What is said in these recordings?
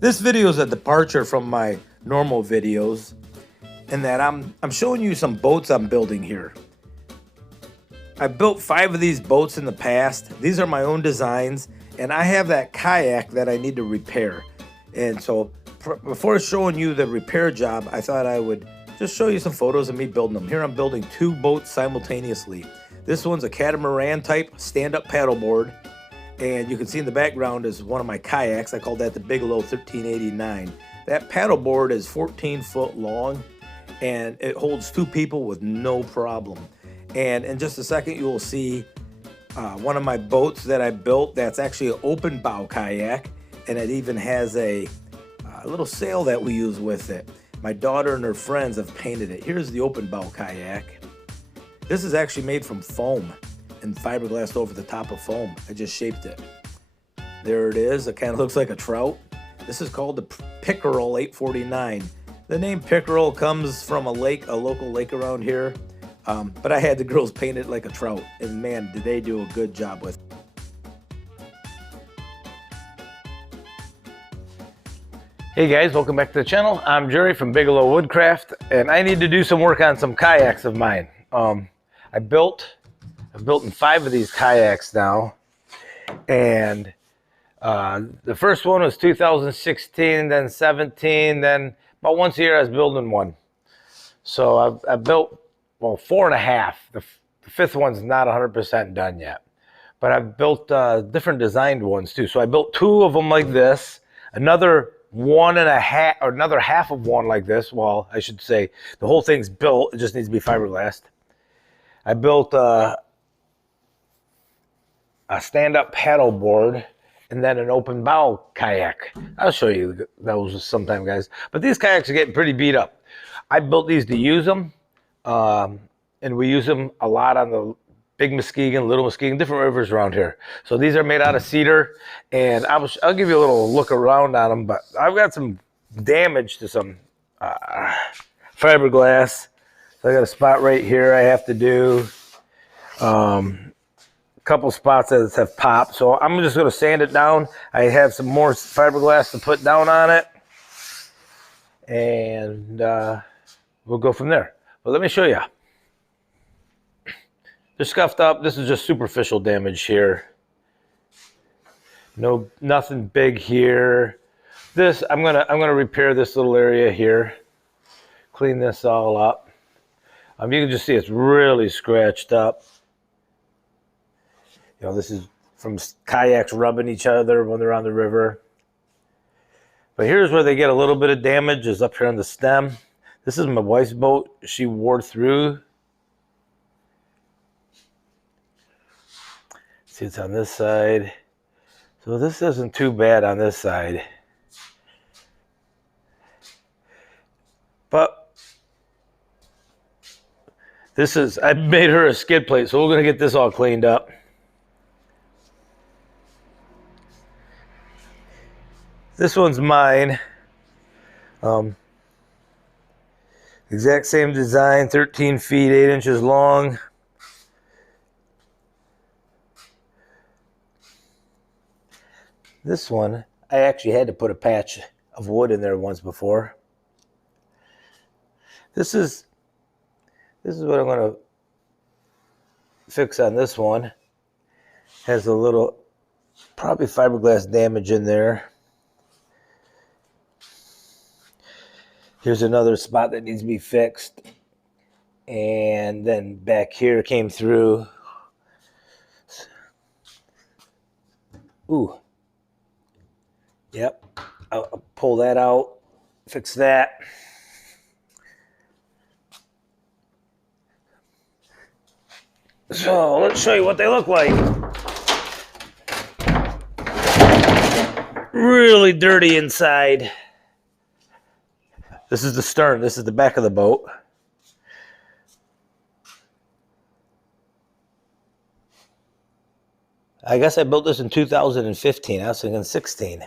This video is a departure from my normal videos in that I'm showing you some boats I'm building here. I built 5 of these boats in the past. These are my own designs, and I have that kayak that I need to repair. And so before showing you the repair job, I thought I would just show you some photos of me building them. Here I'm building 2 boats simultaneously. This one's a catamaran type stand-up paddleboard, and you can see in the background is one of my kayaks. I call that the Bigelow 1389. That paddleboard is 14 foot long, and it holds 2 people with no problem. And in just a second, you will see one of my boats that I built that's actually an open bow kayak, and it even has a little sail that we use with it. My daughter and her friends have painted it. Here's the open bow kayak. This is actually made from foam and fiberglass over the top of foam. I just shaped it. There it is. It kind of looks like a trout. This is called the Pickerel 849. The name Pickerel comes from a local lake around here. But I had the girls paint it like a trout, and man, did they do a good job with it. Hey guys, welcome back to the channel. I'm Jerry from Bigelow Woodcraft, and I need to do some work on some kayaks of mine. I've built in 5 of these kayaks now, and the first one was 2016, then 17, then about once a year I was building one. So I've built, well, 4 and a half. The 5th one's not 100% done yet, but I've built different designed ones too. So I built 2 of them like this, another 1 and a half, or another half of one like this. Well, I should say the whole thing's built. It just needs to be fiberglassed. I built a stand-up paddle board and then an open bow kayak. I'll show you those sometime, guys. But these kayaks are getting pretty beat up. I built these to use them. And we use them a lot on the Big Muskegon, Little Muskegon, different rivers around here. So these are made out of cedar, and I'll give you a little look around on them, but I've got some damage to some fiberglass. So I got a spot right here I have to do. A couple spots that have popped. So I'm just going to sand it down. I have some more fiberglass to put down on it, and we'll go from there. But let me show you. They're scuffed up. This is just superficial damage here. Nothing big here. This I'm gonna repair this little area here. Clean this all up. You can just see it's really scratched up. You know, this is from kayaks rubbing each other when they're on the river. But here's where they get a little bit of damage, is up here on the stem. This is my wife's boat. She wore through. See, it's on this side. So this isn't too bad on this side. But I made her a skid plate, so we're going to get this all cleaned up. This one's mine. Exact same design, 13 feet, 8 inches long. This one, I actually had to put a patch of wood in there once before. This is what I'm going to fix on this one. Has a little, probably fiberglass damage in there. Here's another spot that needs to be fixed. And then back here came through. Ooh. Yep, I'll pull that out, fix that. So let's show you what they look like. Really dirty inside. This is the stern, this is the back of the boat. I guess I built this in 2015, I was thinking 16.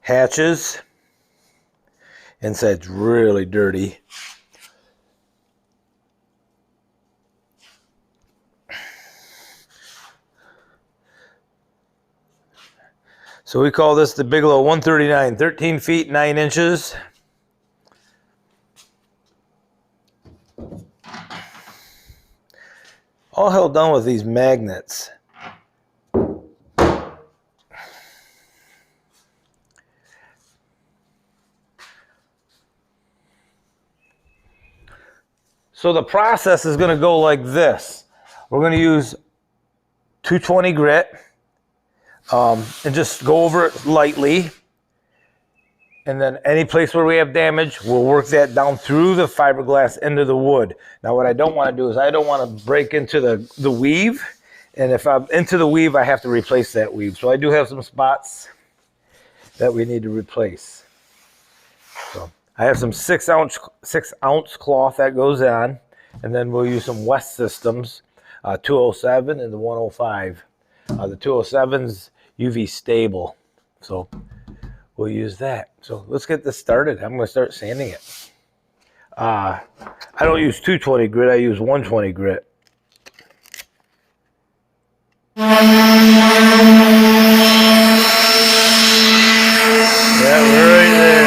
Hatches. Inside's really dirty. So we call this the Bigelow 139, 13 feet 9 inches. All held down with these magnets. So the process is going to go like this. We're going to use 220 grit and just go over it lightly. And then any place where we have damage, we'll work that down through the fiberglass into the wood. Now what I don't want to do is I don't want to break into the weave. And if I'm into the weave, I have to replace that weave. So I do have some spots that we need to replace. So I have some 6 ounce cloth that goes on. And then we'll use some West Systems, 207 and the 105. The 207's UV stable. So we'll use that. So let's get this started. I'm going to start sanding it. I don't use 220 grit. I use 120 grit. Yeah, we're right there.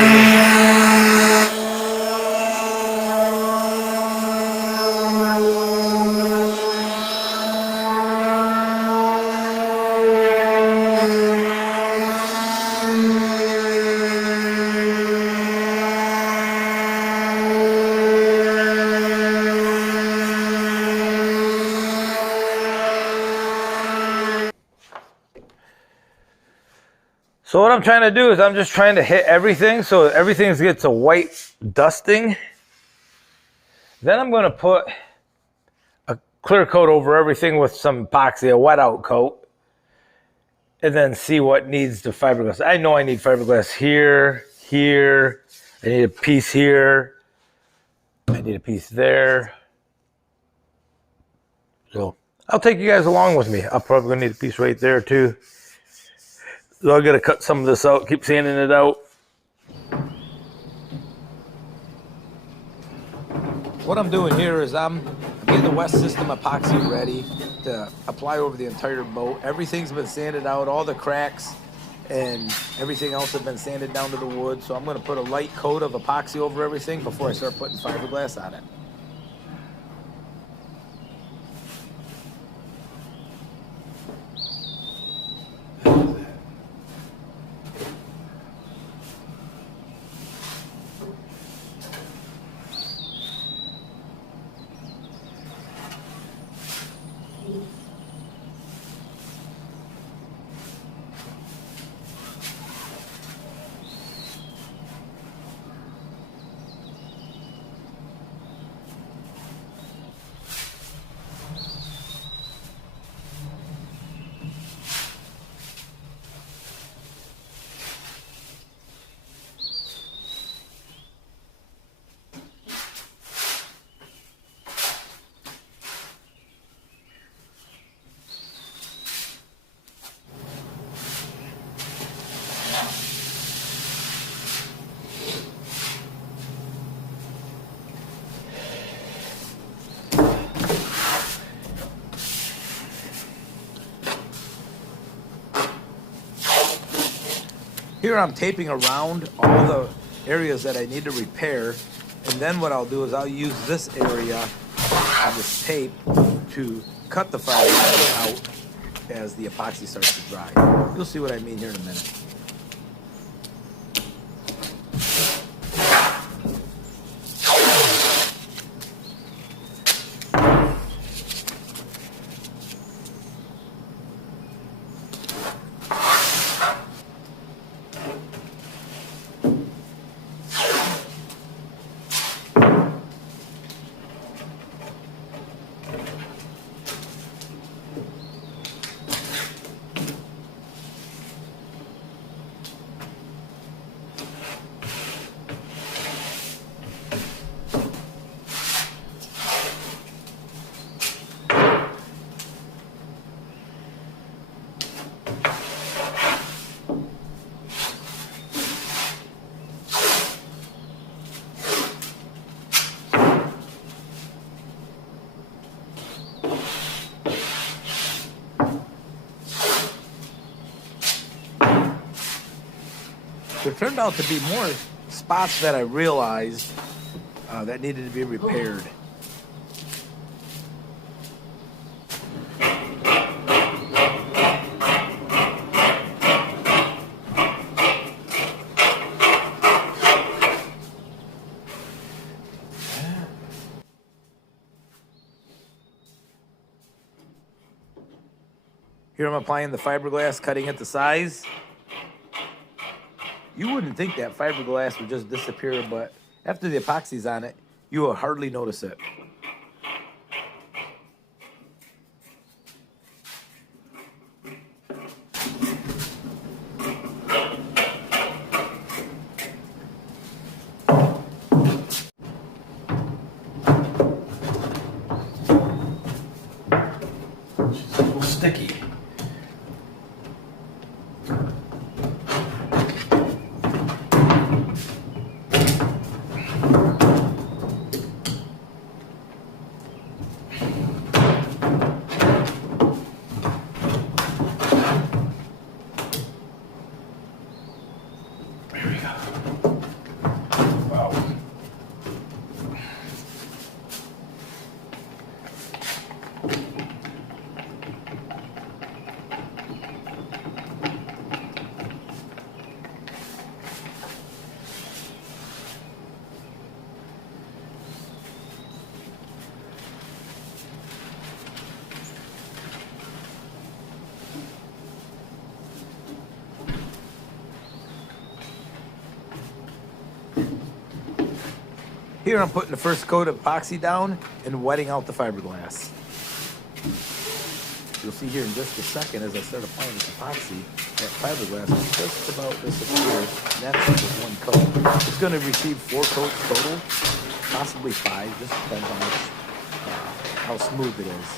So what I'm trying to do is I'm just trying to hit everything so everything gets a white dusting. Then I'm going to put a clear coat over everything with some epoxy, a wet out coat, and then see what needs the fiberglass. I know I need fiberglass here, here. I need a piece here. I need a piece there. So I'll take you guys along with me. I'm probably going to need a piece right there too. So I got to cut some of this out, keep sanding it out. What I'm doing here is I'm getting the West System epoxy ready to apply over the entire boat. Everything's been sanded out, all the cracks and everything else have been sanded down to the wood. So I'm going to put a light coat of epoxy over everything before I start putting fiberglass on it. Here I'm taping around all the areas that I need to repair, and then what I'll do is I'll use this area of this tape to cut the fiberglass out as the epoxy starts to dry. You'll see what I mean here in a minute. There turned out to be more spots that I realized that needed to be repaired. Here I'm applying the fiberglass, cutting it to size. You wouldn't think that fiberglass would just disappear, but after the epoxy's on it, you will hardly notice it. It's a little sticky. Here I'm putting the first coat of epoxy down and wetting out the fiberglass. You'll see here in just a second as I start applying this epoxy, that fiberglass will just about disappear. And that's just one coat. It's going to receive 4 coats total, possibly 5, just depends on how smooth it is.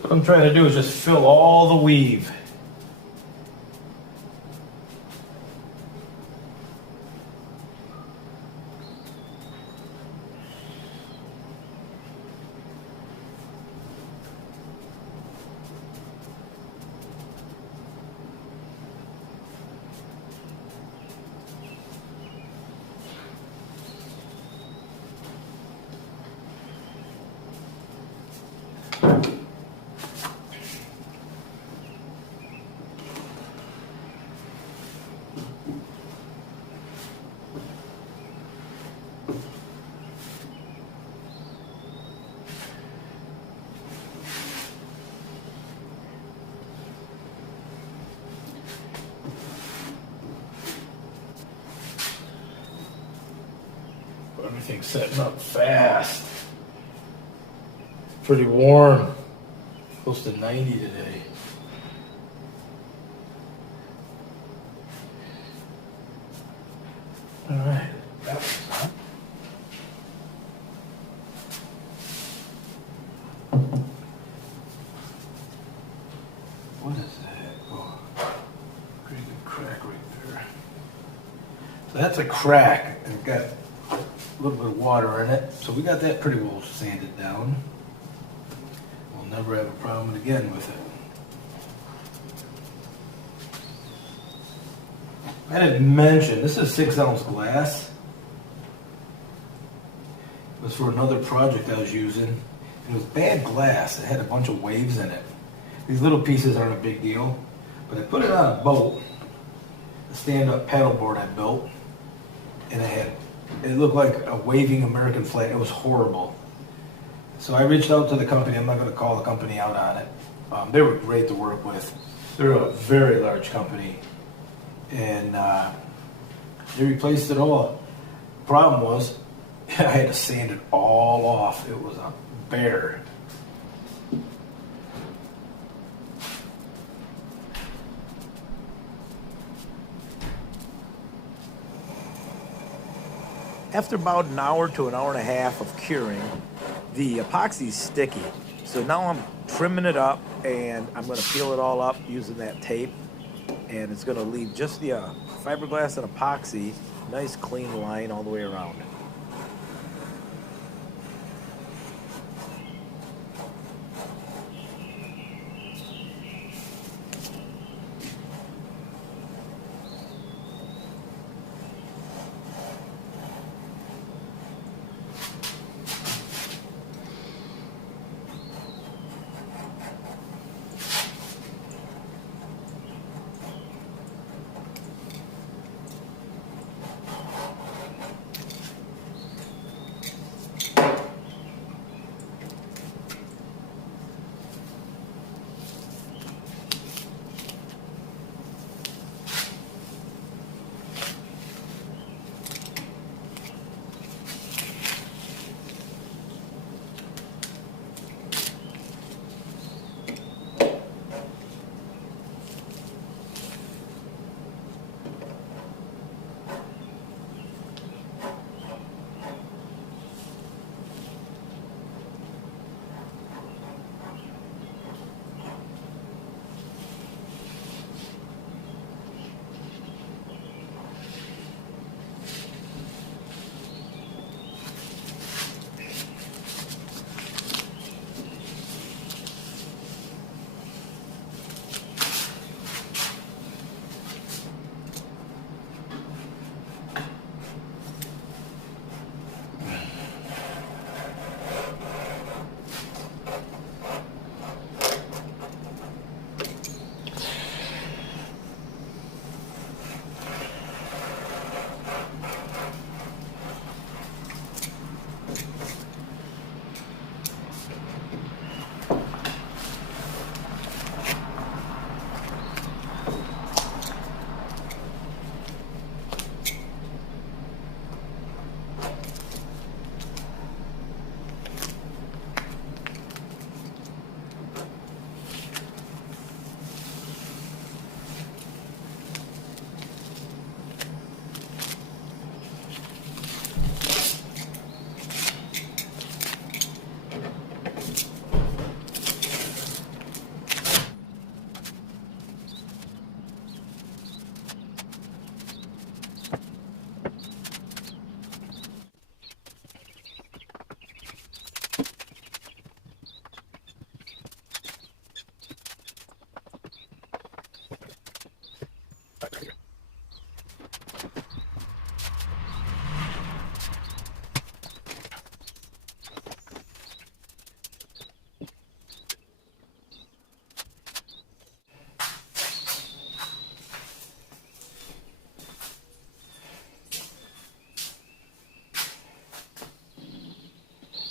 What I'm trying to do is just fill all the weave. Everything's setting up fast. Pretty warm. Close to 90 today. All right. That was hot. What is that? Oh, pretty good crack right there. So that's a crack. It's got a little bit of water in it, so we got that pretty well sanded down. We'll never have a problem again with it. I didn't mention, this is 6-ounce glass. It was for another project I was using. It was bad glass. It had a bunch of waves in it. These little pieces aren't a big deal, but I put it on a boat, a stand-up paddleboard I built, and it looked like a waving American flag. It was horrible. So I reached out to the company. I'm not going to call the company out on it. They were great to work with. They're a very large company. And they replaced it all. Problem was, I had to sand it all off. It was a bear. After about an hour to an hour and a half of curing, the epoxy's sticky. So now I'm trimming it up, and I'm going to peel it all up using that tape, and it's going to leave just the fiberglass and epoxy, nice clean line all the way around.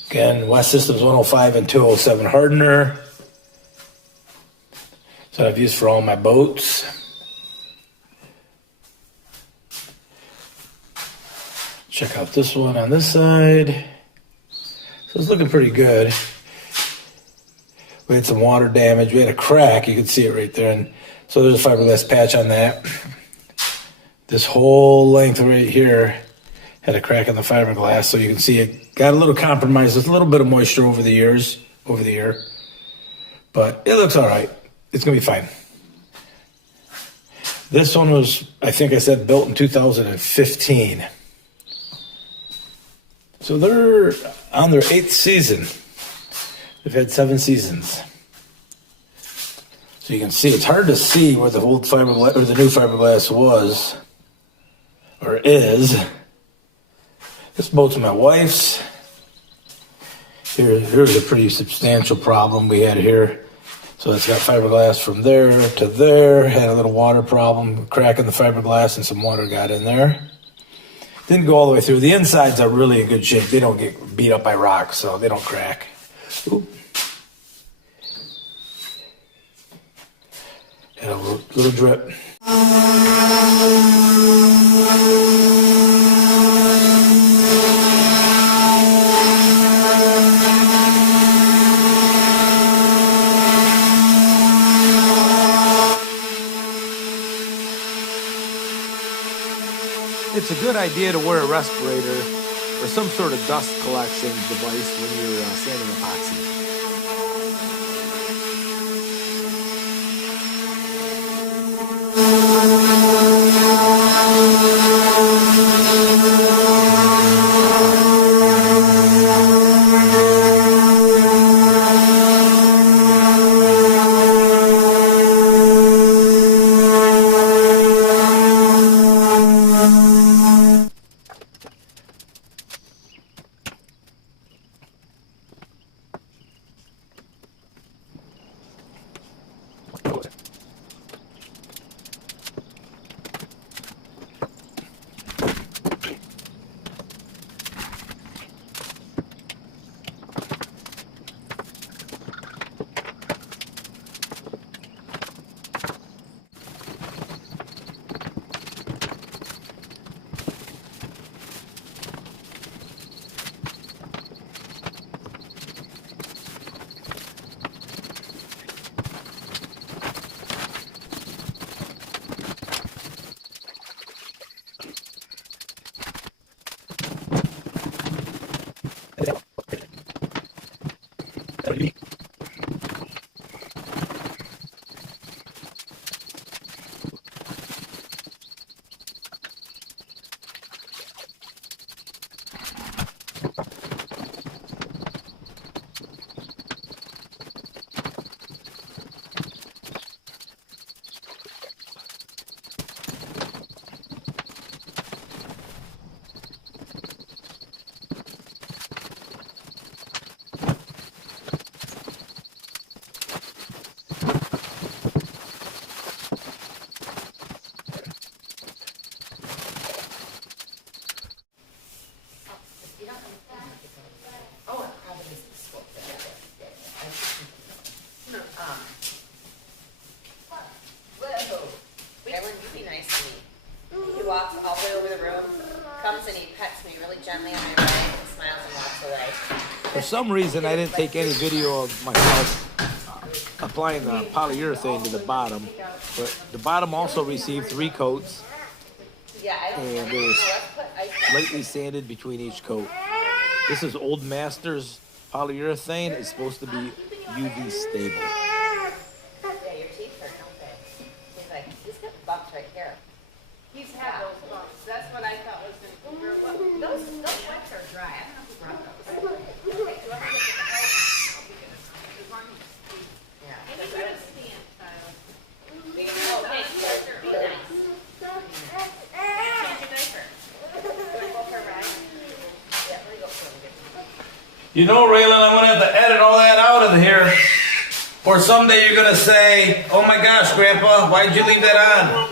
Again, West Systems 105 and 207 hardener. So I've used for all my boats. Check out this one on this side. So it's looking pretty good. We had some water damage. We had a crack. You can see it right there. And so there's a fiberglass patch on that. This whole length right here had a crack in the fiberglass. So you can see it got a little compromised. There's a little bit of moisture over the year. But it looks all right. It's going to be fine. This one was, I think I said, built in 2015. So they're on their 8th season. They've had 7 seasons. So you can see, it's hard to see where the old fiberglass or the new fiberglass was or is. This boat's my wife's. Here's a pretty substantial problem we had here. So it's got fiberglass from there to there. Had a little water problem, crack in the fiberglass, and some water got in there. Didn't go all the way through. The insides are really in good shape. They don't get beat up by rocks, so they don't crack. Oop. Had a little drip. It's a good idea to wear a respirator or some sort of dust collection device when you're sanding epoxy. walks all the way over the room, comes and he pets me really gently on my right and smiles and walks away. For some reason, I didn't take any video of myself applying the polyurethane to the bottom, but the bottom also received 3 coats, Yeah, I don't and it was lightly sanded between each coat. This is Old Masters polyurethane. It's supposed to be UV stable. Yeah, your teeth hurt, don't they? He's like, he's got bumps right here. He's had those bumps. That's what I thought was going to grow up. Those wipes are dry. I don't know who brought those. Okay, do you want me to get the house? I'll be good. As long as you Yeah. maybe you can stand, Tyler. Oh, hey, Arthur, be nice. Change your diaper. You want to go for a ride? Yeah, let me go for a bit. You know, Raylan, I'm gonna have to edit all that out of here. Or someday you're gonna say, "Oh my gosh, Grandpa, why'd you leave that on?"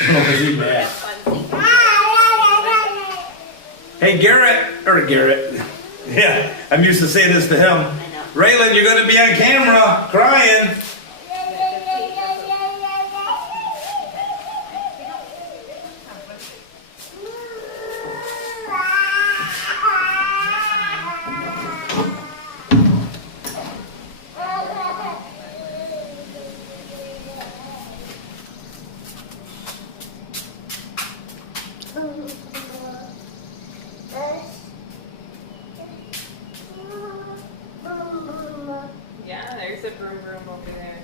Because he's mad. Hey, Garrett. Yeah, I'm used to saying this to him. Raylan, you're gonna be on camera crying. Yeah, there's a broom room over there.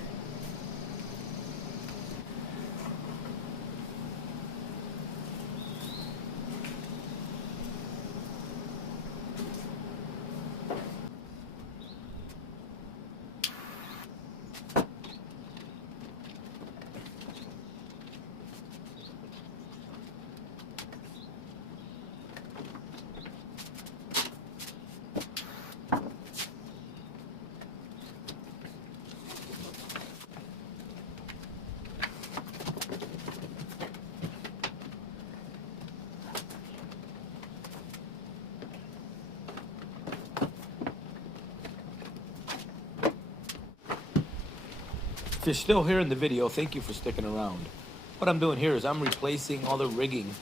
If you're still here in the video, thank you for sticking around. What I'm doing here is I'm replacing all the rigging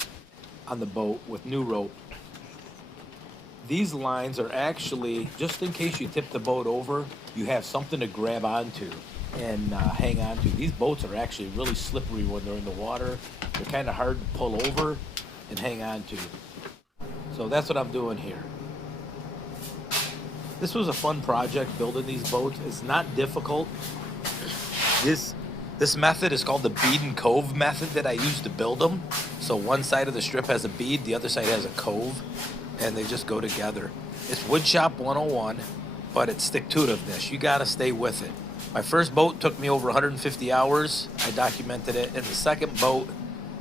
on the boat with new rope. These lines are actually, just in case you tip the boat over, you have something to grab onto and hang on to. These boats are actually really slippery when they're in the water. They're kind of hard to pull over and hang on to. So that's what I'm doing here. This was a fun project building these boats. It's not difficult. This method is called the bead and cove method that I use to build them. So one side of the strip has a bead, the other side has a cove, and they just go together. It's woodshop 101, but it's stick-to-itiveness. You gotta stay with it. My first boat took me over 150 hours. I documented it, and the second boat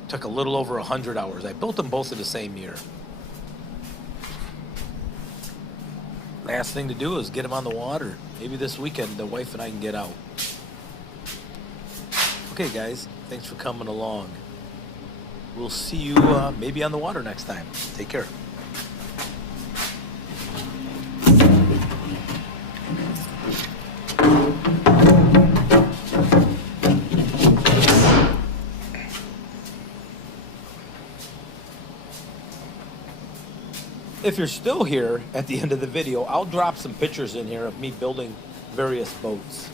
took a little over 100 hours. I built them both in the same year. Last thing to do is get them on the water. Maybe this weekend the wife and I can get out. Okay, guys, thanks for coming along. We'll see you maybe on the water next time. Take care. If you're still here at the end of the video, I'll drop some pictures in here of me building various boats.